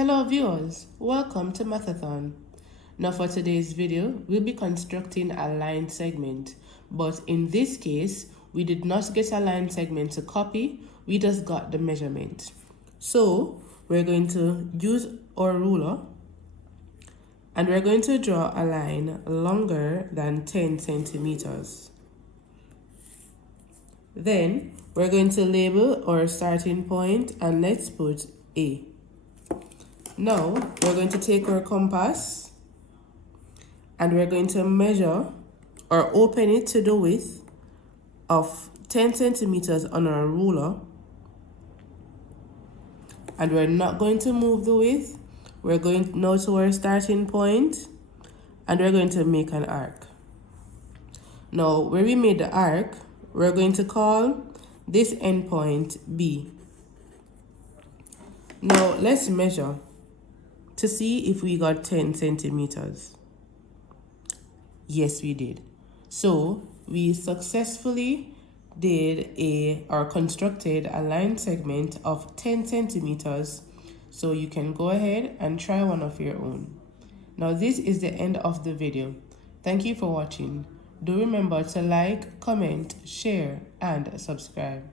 Hello viewers, welcome to Mathathon. Now for today's video, we'll be constructing a line segment, but in this case, we did not get a line segment to copy, we just got the measurement. So we're going to use our ruler and we're going to draw a line longer than 10 centimeters. Then we're going to label our starting point and let's put A. Now we're going to take our compass and we're going to measure or open it to the width of 10 centimeters on our ruler. And we're not going to move the width. We're going now to our starting point and we're going to make an arc. Now where we made the arc, we're going to call this endpoint B. Now let's measure to see if we got 10 centimeters. Yes, we did. So we successfully constructed a line segment of 10 centimeters. So you can go ahead and try one of your own. Now this is the end of the video. Thank you for watching. Do remember to like, comment, share, and subscribe.